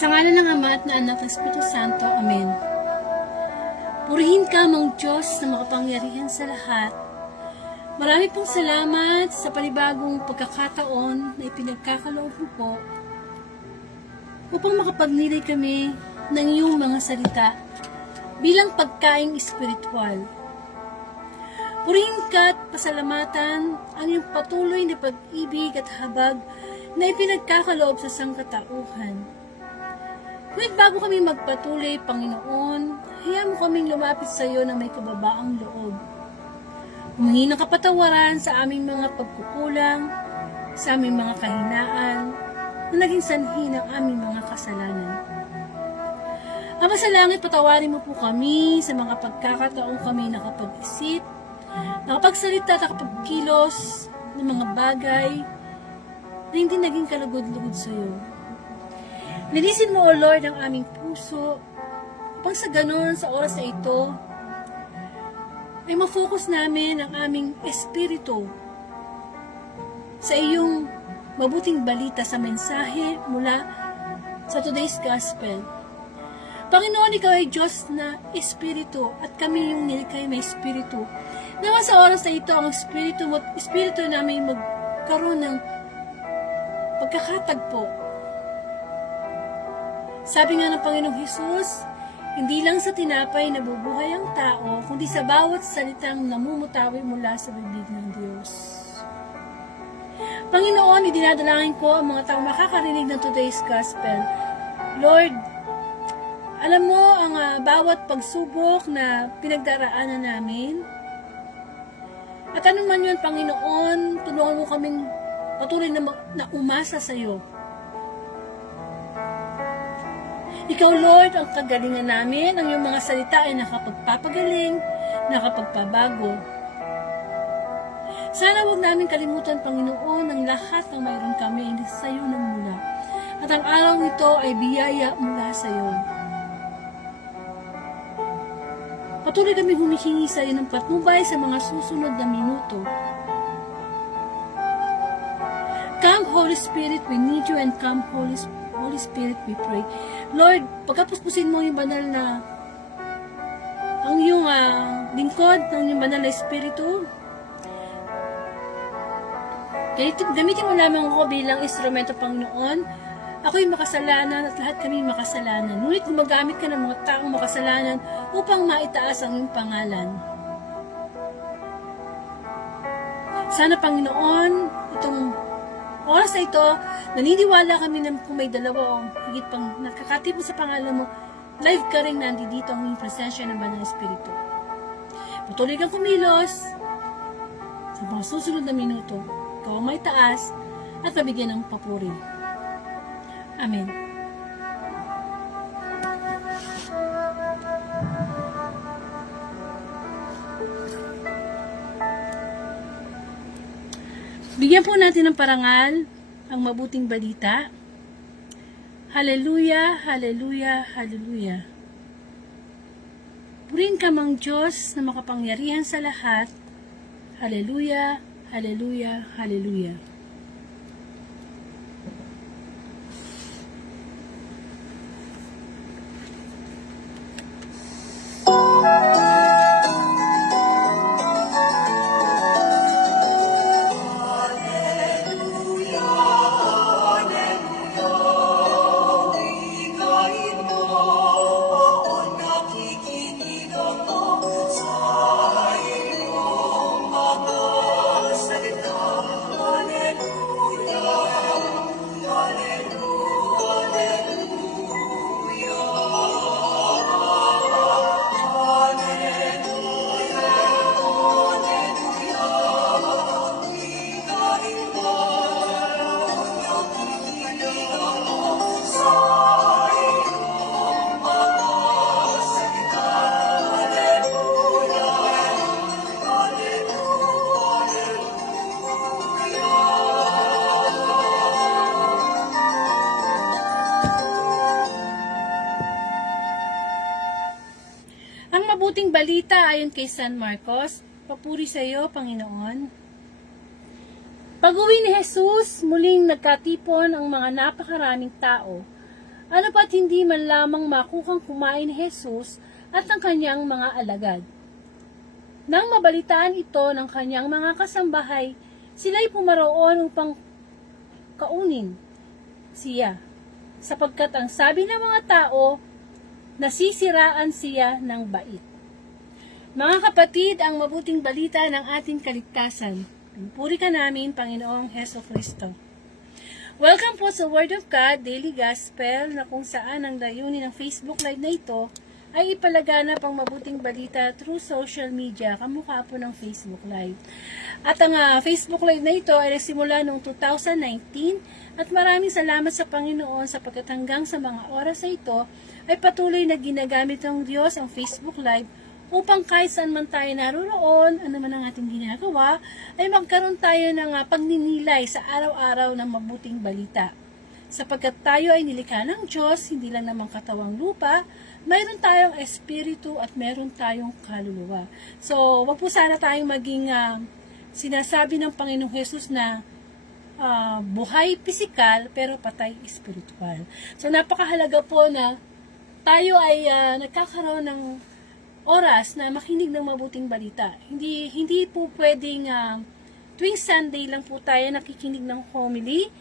Sa ngalan ng Ama at ng Anak at Espiritu Santo. Amen. Purihin ka, Mang Diyos na makapangyarihan sa lahat. Marami pong salamat sa panibagong pagkakataon na ipinagkakaloob mo po upang makapagnilay kami ng iyong mga salita bilang pagkaing espiritual. Purihin ka at pasalamatan ang iyong patuloy na pag-ibig at habag na ipinagkakaloob sa sangkatauhan. Ngunit bago kami magpatuloy, Panginoon, hayaan mo kaming lumapit sa iyo na may kababaang loob. Humingi ng kapatawaran sa aming mga pagkukulang, sa aming mga kahinaan, na naging sanhi ng aming mga kasalanan. Ama sa langit, patawarin mo po kami sa mga pagkakataong kami nakapag-isip, nakapagsalita at nakapagkilos ng mga bagay na hindi naging kalugod-lugod sa iyo. Linisin mo, O Lord, ang aming puso upang sa ganon, sa oras na ito, ay ma-focus namin ang aming espiritu sa iyong mabuting balita sa mensahe mula sa today's gospel. Panginoon, ikaw ay Diyos na espiritu at kami yung nilikay na espiritu. Naman sa oras na ito, ang espiritu namin magkaroon ng pagkakatagpo. Sabi nga ng Panginoong Hesus, hindi lang sa tinapay nabubuhay ang tao, kundi sa bawat salitang namumutawi mula sa bibig ng Diyos. Panginoon, idinadalangin ko ang mga taong makakarinig ng today's gospel. Lord, alam mo ang bawat pagsubok na pinagdaraanan namin. At ano man yun, Panginoon, tulungan mo kaming patuloy na umasa sa iyo. Ikaw, Lord, ang kagalingan namin, ang iyong mga salita ay nakapagpapagaling, nakapagpabago. Sana huwag namin kalimutan, Panginoon, ang lahat ng mayroon kami hindi sa iyo nang mula. At ang araw nito ay biyaya mula sa iyo. Patuloy kami humihingi sa iyo ng patnubay sa mga susunod na minuto. Come, Holy Spirit, we need you, and come, Holy Spirit, we pray. Lord, pagkapuspusin mo yung banal na ang iyong lingkod, ang iyong banal na espiritu, gamitin mo lamang ako bilang instrumento, Panginoon. Ako'y makasalanan at lahat kami makasalanan. Ngunit gumagamit ka ng mga taong makasalanan upang maitaas ang iyong pangalan. Sana, Panginoon, itong oras na ito, naniniwala kami na kung may dalawa o higit pang nakakatip mo sa pangalan mo, live ka rin nandito ang iyong presensya ng Banal na Espiritu. Patuloy kang kumilos sa mga susunod na minuto. Ikaw ang may taas at mabigyan ng papuri. Amen. Bigyan po natin ng parangal ang mabuting balita. Hallelujah, hallelujah, hallelujah. Purihin ka, Mang Diyos na makapangyarihan sa lahat. Hallelujah, hallelujah, hallelujah. Ang mabuting balita ayon kay San Marcos, papuri sa iyo, Panginoon. Pag-uwi ni Jesus, muling nagkatipon ang mga napakaraming tao Ano pa't hindi man lamang makukang kumain ni Jesus at ang kanyang mga alagad. Nang mabalitaan ito ng kanyang mga kasambahay, sila'y pumaroon upang kaunin siya, sapagkat ang sabi ng mga tao, nasisiraan siya ng bait. Mga kapatid, ang mabuting balita ng ating kaligtasan. Pinupuri ka namin, Panginoong Heso Kristo. Welcome po sa Word of God, Daily Gospel, na kung saan ang layunin ng Facebook Live na ito ay ipalaganap ang mabuting balita through social media, kamukha po ng Facebook Live. At ang Facebook Live na ito ay nagsimula noong 2019 at maraming salamat sa Panginoon sapagkat hanggang sa mga oras na ito ay patuloy na ginagamit ng Diyos ang Facebook Live upang kahit saan man tayo naroon, ano man ang ating ginagawa, ay magkaroon tayo ng pagninilay sa araw-araw ng mabuting balita. Sapagkat tayo ay nilikha ng Diyos, hindi lang naman katawang lupa, mayroon tayong espiritu at mayroon tayong kaluluwa. So, wag po sana tayong maging sinasabi ng Panginoong Hesus na buhay pisikal pero patay espiritual. So, napakahalaga po na tayo ay nagkakaroon ng oras na makinig ng mabuting balita. Hindi po pwedeng tuwing Sunday lang po tayo nakikinig ng homily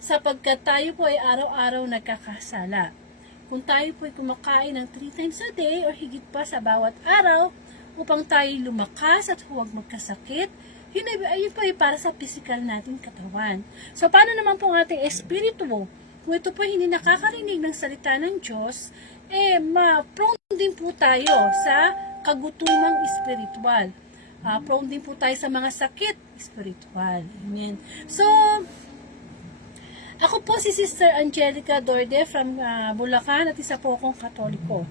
sapagkat tayo po ay araw-araw nagkakasala. Kung tayo po ay kumakain ng 3 times a day or higit pa sa bawat araw upang tayo lumakas at huwag magkasakit, yun po ay para sa physical nating katawan. So, paano naman po ang ating espiritu? Kung ito po hindi nakakarinig ng salita ng Diyos, prone din po tayo sa kagutumang espiritual. Prone din po tayo sa mga sakit espiritual. Amen. So, ako po si Sister Angelica Dorde from Bulacan at isa po akong Katoliko.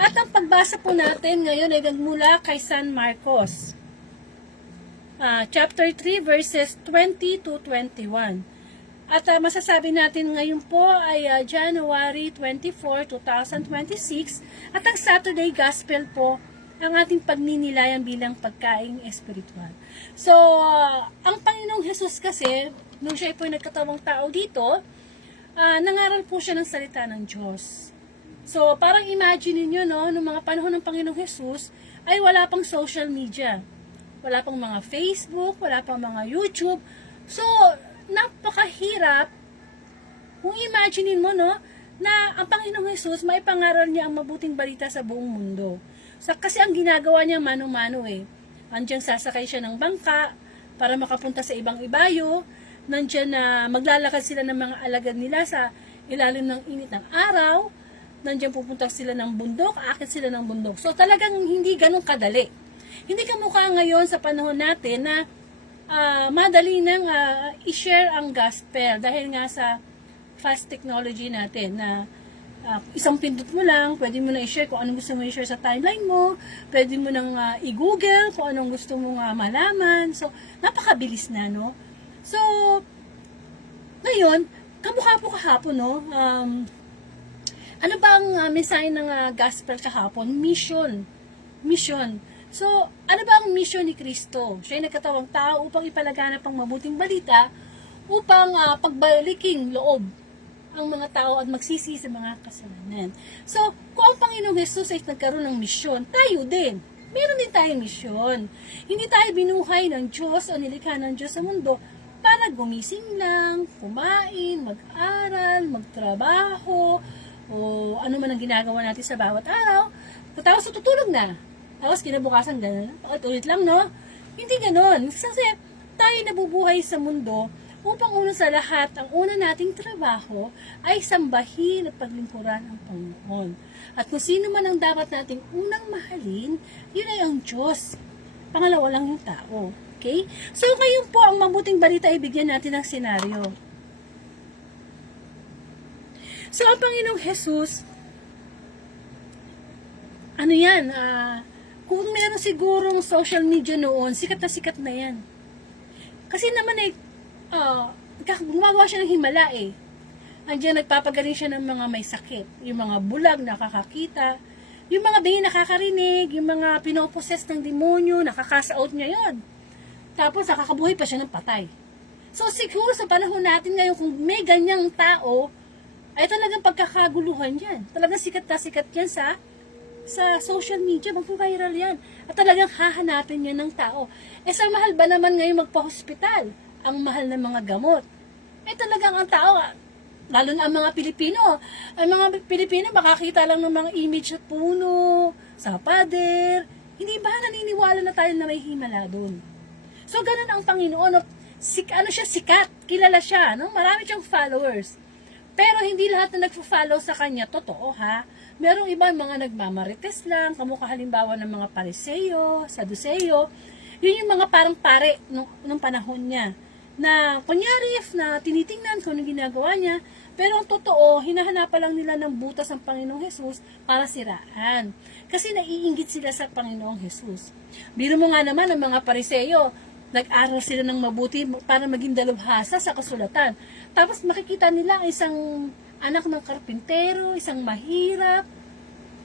At ang pagbasa po natin ngayon ay nagmula kay San Marcos. Chapter 3 verses 20 to 21. At masasabi natin ngayon po ay January 24, 2026 at ang Saturday Gospel po ang ating pagninilayan bilang pagkaing espiritual. So, ang Panginoong Hesus kasi, nung siya po ay nagkatawang tao dito, nangaral po siya ng salita ng Diyos. So, parang imagine niyo no, nung mga panahon ng Panginoong Hesus ay wala pang social media. Wala pang mga Facebook, wala pang mga YouTube. So, napakahirap kung imaginein mo no na ang Panginoong Hesus maipangaral niya ang mabuting balita sa buong mundo. Kasi ang ginagawa niya mano-mano Andiyan sasakay siya ng bangka para makapunta sa ibang ibayo. Nandiyan na maglalakad sila ng mga alagad nila sa ilalim ng init ng araw. Nandiyan pupunta sila ng bundok, aakit sila ng bundok. So talagang hindi ganun kadali. Hindi kamukha ngayon sa panahon natin na madali nang i-share ang gospel dahil nga sa fast technology natin na isang pindot mo lang, pwede mo na i-share kung anong gusto mo i-share sa timeline mo, pwede mo nang i-google kung anong gusto mo malaman. So, napakabilis na, no? So, ngayon, kamukha po kahapon, no? Ano ba ang mensahe ng gospel kahapon? Mission. So, ano ba ang mission ni Kristo? Siya ay nagkatawang tao upang ipalaganap ang mabuting balita upang pagbaliking loob ang mga tao at magsisi sa mga kasalanan. So, kung ang Panginoong Hesus ay nagkaroon ng misyon, tayo din. Meron din tayong misyon. Hindi tayo binuhay ng Diyos o nilikha ng Diyos sa mundo para gumising lang, kumain, mag-aral, magtrabaho, o ano man ang ginagawa natin sa bawat araw, tapos tutulog na. Tapos kinabukasan gano'n, ulit lang, no? Hindi gano'n. Kasi tayo nabubuhay sa mundo upang una sa lahat, ang una nating trabaho ay sambahin at paglingkuran ang Panginoon. At kung sino man ang dapat nating unang mahalin, yun ay ang Diyos. Pangalawa lang yung tao. Okay? So ngayon po, ang mabuting balita ay bigyan natin ng senaryo. So ang Panginoong Hesus, ano yan, kung meron sigurong social media noon, sikat na yan. Kasi naman gumagawa siya ng himala Andiyan nagpapagaling siya ng mga may sakit. Yung mga bulag, nakakakita. Yung mga bayi nakakarinig. Yung mga pinoposes ng demonyo, nakakasaot niya yon. Tapos nakakabuhay pa siya ng patay. So siguro sa panahon natin ngayon, kung may ganyang tao, ay talagang pagkakaguluhan yan. Talagang sikat na sikat yan sa social media, mag-viral yan. At talagang hahanapin yan ng tao. Sa mahal ba naman ngayon magpa-hospital? Ang mahal ng mga gamot. Talagang ang tao, lalo na ang mga Pilipino, makakita lang ng mga image at puno, sa pader. Hindi ba naniniwala na tayo na may himala doon? So, ganun ang Panginoon. Sikat, kilala siya, no? Marami siyang followers. Pero hindi lahat na nagfo-follow sa kanya, totoo ha. Merong iba mga nagmamarites lang, kamukha halimbawa ng mga Pariseo, Saduceo. Yun yung mga parang pare nung panahon niya. Na kunyari na tinitingnan kung anong ginagawa niya, pero ang totoo, hinahanapan lang nila ng butas ng Panginoong Hesus para siraan. Kasi naiinggit sila sa Panginoong Hesus. Biro mo nga naman ang mga Pariseo, nag-aral sila ng mabuti para maging dalubhasa sa kasulatan. Tapos makikita nila isang anak ng karpintero, isang mahirap,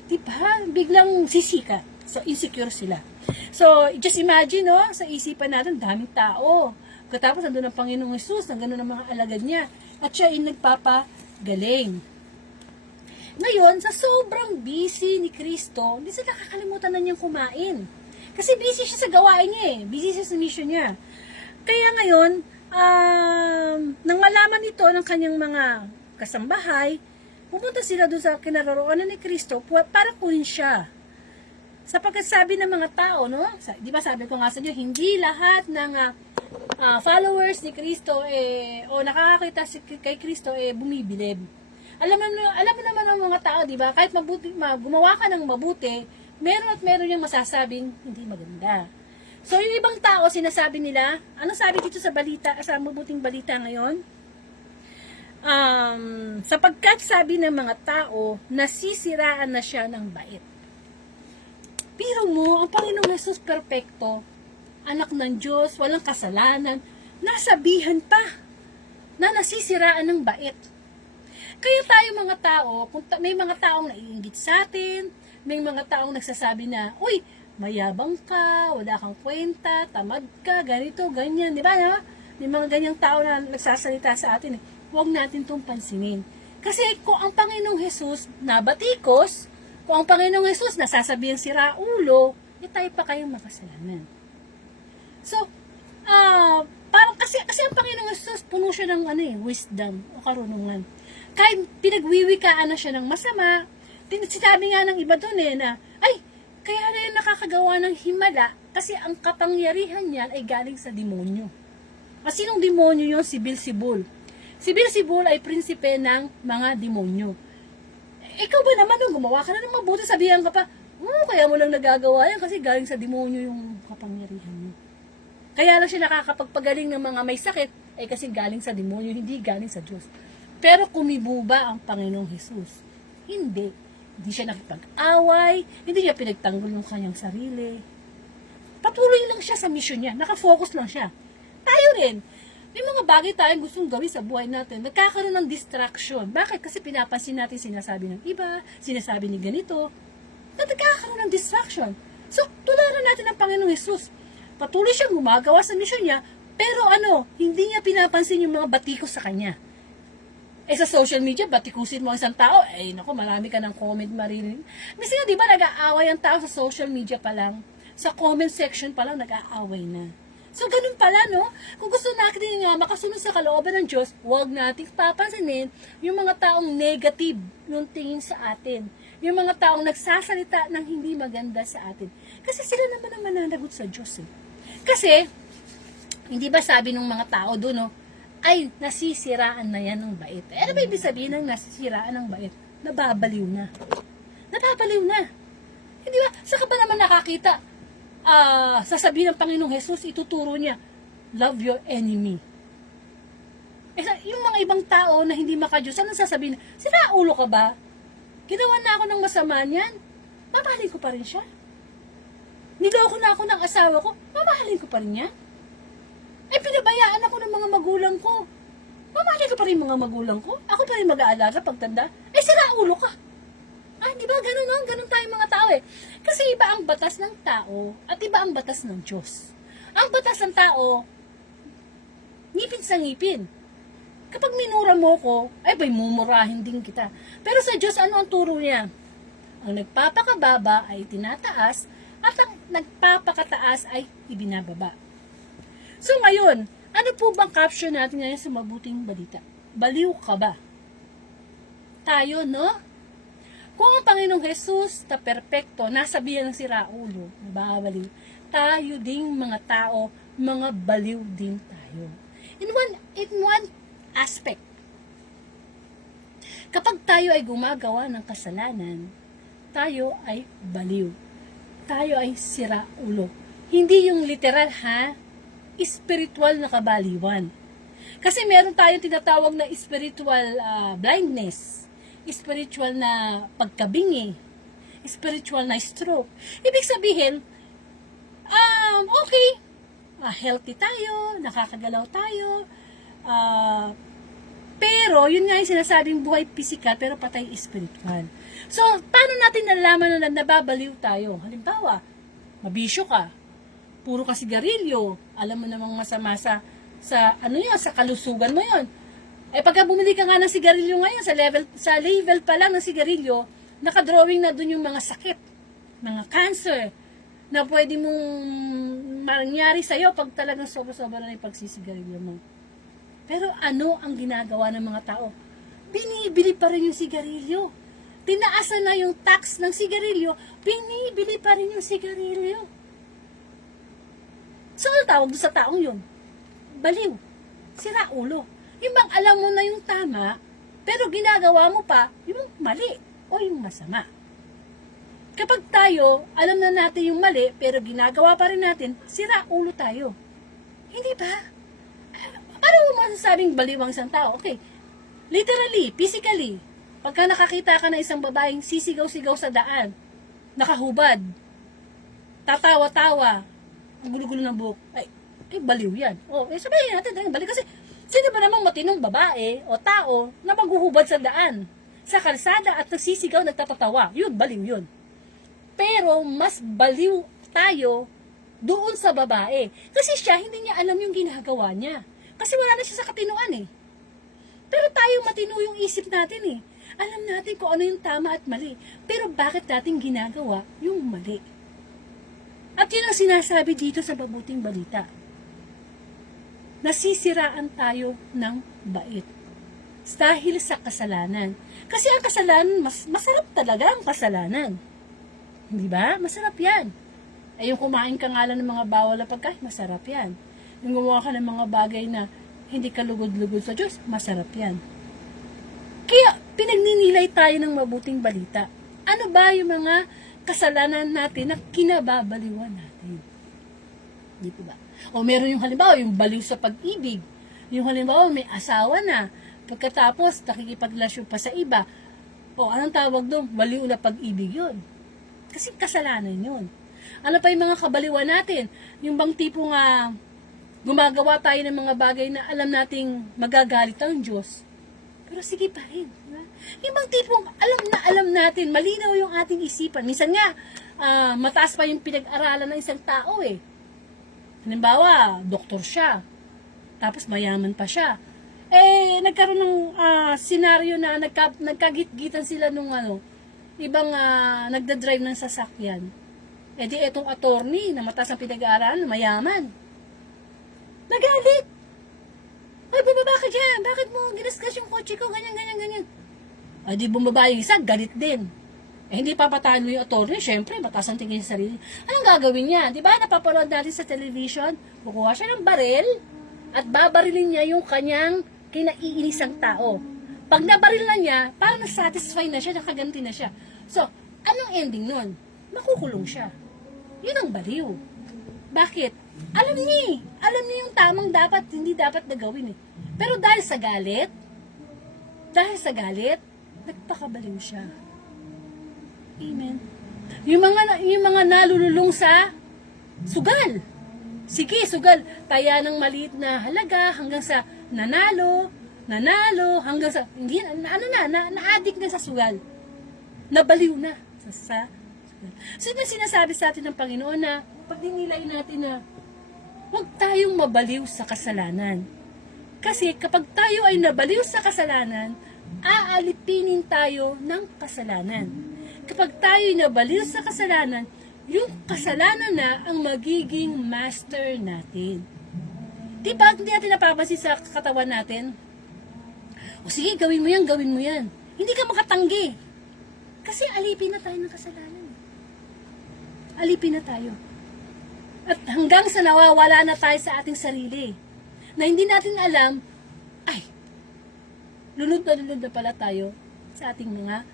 diba? Biglang sisikat. So, insecure sila. So, just imagine, no? Sa isipan natin, daming tao. Katapos, nandun ang Panginoong Hesus, ang gano'n ang mga alagad niya. At siya ay nagpapagaling. Ngayon, sa sobrang busy ni Kristo, hindi sila kakalimutan na niyang kumain. Kasi busy siya sa gawain niya eh. Busy siya sa mission niya. Kaya ngayon, nang malaman nito ng kanyang mga kasambahay, pupunta sila doon sa kinaroroonan ni Kristo para kunin siya. Sapagkat sabi ng mga tao, no? Di ba sabi ko nga sa inyo, hindi lahat ng followers ni Kristo o nakakakita kay Kristo bumibilib. Alam mo naman ng mga tao, di ba? Kahit gumawa ka ng mabuti, meron yung masasabing hindi maganda. So, yung ibang tao, sinasabi nila, ano sabi dito sa balita, sa mabuting balita ngayon? Sapagkat sabi ng mga tao, nasisiraan na siya ng bait. Pero mo, ang Panginoong Hesus perpekto, anak ng Diyos, walang kasalanan, nasabihan pa na nasisiraan ng bait. Kaya tayo mga tao, kung may mga taong naiinggit sa atin, may mga taong nagsasabi na, uy, mayabang ka, wala kang kwenta, tamad ka, ganito, ganyan, di ba? No? May mga ganyang tao na nagsasalita sa atin. Huwag natin itong pansinin. Kasi kung ang Panginoong Hesus nabatikos, kung ang Panginoong Hesus nasasabihan si Raulo, tayo pa kayong makasalanan. So, parang kasi ang Panginoong Hesus puno siya ng wisdom o karunungan. Kahit pinagwiwikaan na siya ng masama, sinabi nga ng iba doon na, ay, kaya na yung nakakagawa ng himala kasi ang kapangyarihan niyan ay galing sa demonyo. Kasi sinong demonyo yun? Si Beelzebul. Si Beelzebul ay prinsipe ng mga demonyo. Ikaw ba naman nung gumawa ka na ng mabuti, sabihan ka pa, kaya mo lang nagagawa yan kasi galing sa demonyo yung kapangyarihan mo. Kaya lang siya nakakapagpagaling ng mga may sakit kasi galing sa demonyo, hindi galing sa Diyos. Pero kumibo ba ang Panginoong Hesus? Hindi. Hindi siya nakipag-away, hindi niya pinagtanggol yung kanyang sarili. Patuloy lang siya sa mission niya, nakafocus lang siya. Tayo rin, may mga bagay tayong gustong gawin sa buhay natin, nagkakaroon ng distraction. Bakit? Kasi pinapansin natin sinasabi ng iba, sinasabi ni ganito, nagkakaroon ng distraction. So, tularan natin ang Panginoong Hesus. Patuloy siyang gumagawa sa mission niya, pero hindi niya pinapansin yung mga batikos sa kanya. Sa social media, batikusin mo ang isang tao, naku, marami ka ng comment marinig. Minsan nga, di ba, nag-aaway ang tao sa social media pa lang? Sa comment section pa lang, nag-aaway na. So, ganun pala, no? Kung gusto natin makasunod sa kalooban ng Diyos, huwag nating papansinin yung mga taong negative yung tingin sa atin. Yung mga taong nagsasalita ng hindi maganda sa atin. Kasi sila naman ang mananagot sa Diyos, Kasi, hindi ba sabi ng mga tao doon, ay, nasisiraan na yan ng bait. Ano ba ibig sabihin ng nasisiraan ng bait? Nababaliw na. Nababaliw na. Hindi ba? Saka pa naman nakakita, sasabihin ng Panginoong Hesus, ituturo niya, love your enemy. Yung mga ibang tao na hindi makadiyos, ano sasabihin? Sira ulo ka ba? Ginawa na ako ng masama niyan. Mamahalin ko pa rin siya. Niloko na ako ng asawa ko. Mamahalin ko pa rin yan. Pinabayaan ako ng mga magulang ko. Mamahalin ko pa rin mga magulang ko. Ako pa rin mag-aalaga pagtanda. Sira ulo ka. Di ba? Ganun tayong mga tao Kasi iba ang batas ng tao at iba ang batas ng Diyos. Ang batas ng tao, ngipin sa ngipin. Kapag minura mo ko, ay bay, mumurahin din kita. Pero sa Diyos, ano ang turo niya? Ang nagpapakababa ay tinataas, at ang nagpapakataas ay ibinababa. So ngayon, ano po bang caption natin ngayon sa mabuting balita? Baliw ka ba? Tayo, no? Kung ang Panginoong Jesus na perpekto, nasabihan ng si Raulo, nababaliw, tayo ding mga tao, mga baliw din tayo. In one aspect, kapag tayo ay gumagawa ng kasalanan, tayo ay baliw. Tayo ay sira ulo. Hindi yung literal ha, spiritual na kabaliwan. Kasi meron tayong tinatawag na spiritual blindness, spiritual na pagkabingi, spiritual na stroke. Ibig sabihin, okay, healthy tayo, nakakagalaw tayo, pero yun nga yung sinasabing buhay physical pero patay spiritual. So, paano natin nalaman na nababaliw tayo? Halimbawa, mabisyo ka, puro ka sigarilyo, alam mo namang masama sa kalusugan mo yon. Eh pagka bumili ka nga ng sigarilyo ngayon, sa level pa lang ng sigarilyo, nakadrawing na dun yung mga sakit, mga cancer, na pwede mong mangyari sa'yo pag talagang sobra-sobra na yung pagsisigarilyo mo. Pero ano ang ginagawa ng mga tao? Binibili pa rin yung sigarilyo. Tinaasan na yung tax ng sigarilyo, binibili pa rin yung sigarilyo. So, ano tawag doon sa taong yun? Baliw. Sira ulo. Yung bang alam mo na yung tama, pero ginagawa mo pa yung mali o yung masama. Kapag tayo, alam na natin yung mali, pero ginagawa pa rin natin, sira ulo tayo. Hindi ba? Paano mo masasabing baliw ang isang tao? Okay, literally, physically, pagka nakakita ka na isang babaeng sisigaw-sigaw sa daan, nakahubad, tatawa-tawa, ang gulo-gulo ng buhok, ay baliw yan. Sabihin natin, baliw kasi, sino ba namang matinong babae o tao na maghuhubad sa daan, sa kalsada at nagsisigaw, nagtatatawa? Yun, baliw yun. Pero, mas baliw tayo doon sa babae. Kasi siya, hindi niya alam yung ginagawa niya. Kasi wala na siya sa katinuan eh. Pero tayo matino yung isip natin eh. Alam natin kung ano yung tama at mali. Pero bakit natin ginagawa yung mali? At yun ang sinasabi dito sa mabuting balita. Nasisiraan tayo ng bait. Dahil sa kasalanan. Kasi ang kasalanan, masarap talaga ang kasalanan. Di ba? Masarap yan. Ay yung kumain ka nga lang ng mga bawal na pagkain, masarap yan. Yung gumawa ka ng mga bagay na hindi ka lugod-lugod sa Diyos, masarap yan. Kaya pinagninilay tayo ng mabuting balita. Ano ba yung mga kasalanan natin na kinababaliwan natin? Di ba? O meron yung halimbawa, yung baliw sa pag-ibig. Yung halimbawa, may asawa na. Pagkatapos, nakikipaglasyon pa sa iba. O anong tawag doon? Baliw na pag-ibig yun. Kasi kasalanan yun. Ano pa yung mga kabaliwan natin? Yung bang tipong gumagawa tayo ng mga bagay na alam nating magagalit ang Diyos. Pero sige pa rin. Diba? Yung bang tipong alam natin, malinaw yung ating isipan. Minsan nga, mataas pa yung pinag-aralan ng isang tao eh. Halimbawa, doktor siya. Tapos mayaman pa siya. Eh, nagkaroon ng senaryo na nagkagit-gitan sila nung ibang nagdadrive ng sasakyan. Eh di etong attorney na mataas ang pinag-aaralan, mayaman. Nagalit. Ay, bumaba ka dyan. Bakit mo ginasgas yung kotse ko? Ganyan. Ay, di bumaba yung isa, galit din. Eh, hindi papatalo yung attorney. Siyempre, mataas ang tingin sa sarili. Anong gagawin niya? Di ba, napapanood natin sa television? Kukuha siya ng baril at babarilin niya yung kanyang kinaiinisang tao. Pag nabaril na niya, parang nasatisfy na siya, nakaganti na siya. So, anong ending nun? Makukulong siya. Yun ang baliw. Bakit? Alam niya yung tamang dapat, hindi dapat na gawin eh. Pero dahil sa galit, nagpakabaliw siya. Amen. Yung mga nalululong sa sugal. Sige, sugal. Taya ng maliit na halaga hanggang sa nanalo, hanggang sa, hindi, na-addict na sa sugal. Nabaliw na sa sugal. So, yun ang sinasabi sa atin ng Panginoon na pag dinilay natin na huwag tayong mabaliw sa kasalanan. Kasi kapag tayo ay nabaliw sa kasalanan, aalipinin tayo ng kasalanan. Kapag tayo ay nabaliw sa kasalanan, yung kasalanan na ang magiging master natin. Di ba? Hindi natin napapansin sa katawan natin. O sige, gawin mo yan, gawin mo yan. Hindi ka makatanggi. Kasi alipin na tayo ng kasalanan. Alipin na tayo. At hanggang sa nawawala na tayo sa ating sarili. Na hindi natin alam, ay, lunod na pala tayo sa ating mga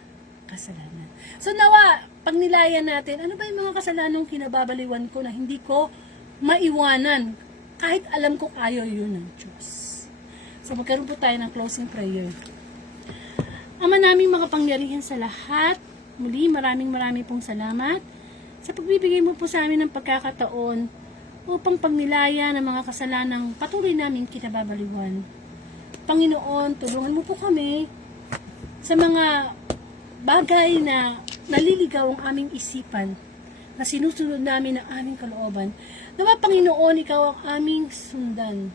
kasalanan. So nawa, pag nilayan natin, ano ba yung mga kasalanang kinababaliwan ko na hindi ko maiwanan kahit alam kong ayaw yun ng Diyos. So magkaroon po tayo ng closing prayer. Ama naming makapangyarihan sa lahat, muli maraming pong salamat sa pagbibigay mo po sa amin ng pagkakataon upang pagnilaya ng mga kasalanang patuloy namin kinababaliwan. Panginoon, tulungan mo po kami sa mga bagay na naliligaw ang aming isipan, na sinusunod namin ang aming kalooban. Nawa, Panginoon, ikaw ang aming sundan.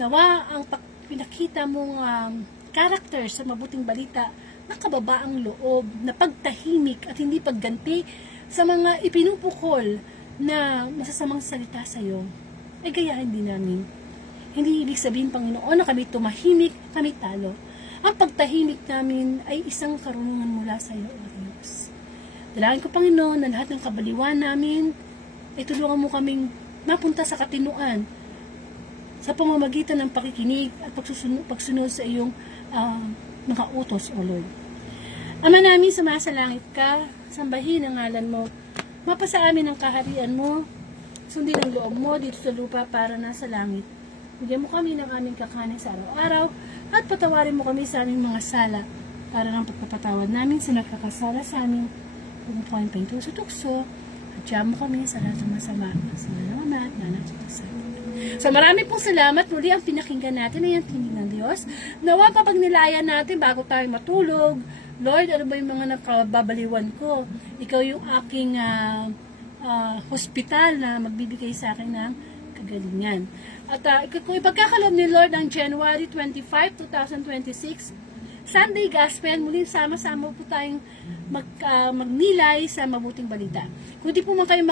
Nawa, ang pinakita mong character sa mabuting balita na kababaang loob, na pagtahimik at hindi pagganti sa mga ipinupukol na masasamang salita sa iyo, ay gayahin din namin. Hindi ibig sabihin, Panginoon, na kami tumahimik, kami talo. Ang pagtahimik namin ay isang karunungan mula sa iyo, O Diyos. Dalangin ko, Panginoon, na lahat ng kabaliwan namin ay tulungan mo kaming mapunta sa katinuan sa pamamagitan ng pakikinig at pagsunod sa iyong mga utos, O Lord. Ama namin, sumasalangit ka, sambahin ang ngalan mo, mapasa amin ang kaharian mo, sundin ang loob mo dito sa lupa para nasa langit. Bigyan mo kami ng aming kakanin sa araw-araw at patawarin mo kami sa aming mga sala para ng pagpapatawad namin sa nakakasala sa amin. Huwag mo po kami pahintukso-tukso at tiyan mo kami sa lahat ng masama. Sa mga Ama at Anak at sa So marami pong salamat. Muli ang pinakinggan natin ay ang tinig ng Diyos. Nawa pa pagnilayan natin bago tayo matulog. Lord, ano ba yung mga nakababaliwan ko? Ikaw yung aking hospital na magbibigay sa akin ng kagalingan. At kung ipagkakaloob ni Lord ng January 25, 2026, Sunday Gospel, muli sama-sama po tayong magnilay sa mabuting balita. Kung di po man kayo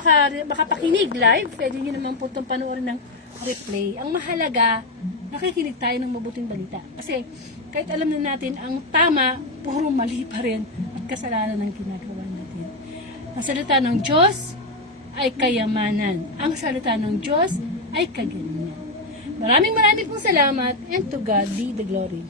makapakinig live, pwede nyo naman po itong panoorin ng replay. Ang mahalaga, nakikinig tayo ng mabuting balita. Kasi kahit alam na natin, ang tama, puro mali pa rin at kasalanan ang ginagawa natin. Ang salita ng Diyos ay kayamanan. Ang salita ng Diyos ay kagalingan. Maraming pong salamat, and to God be the glory.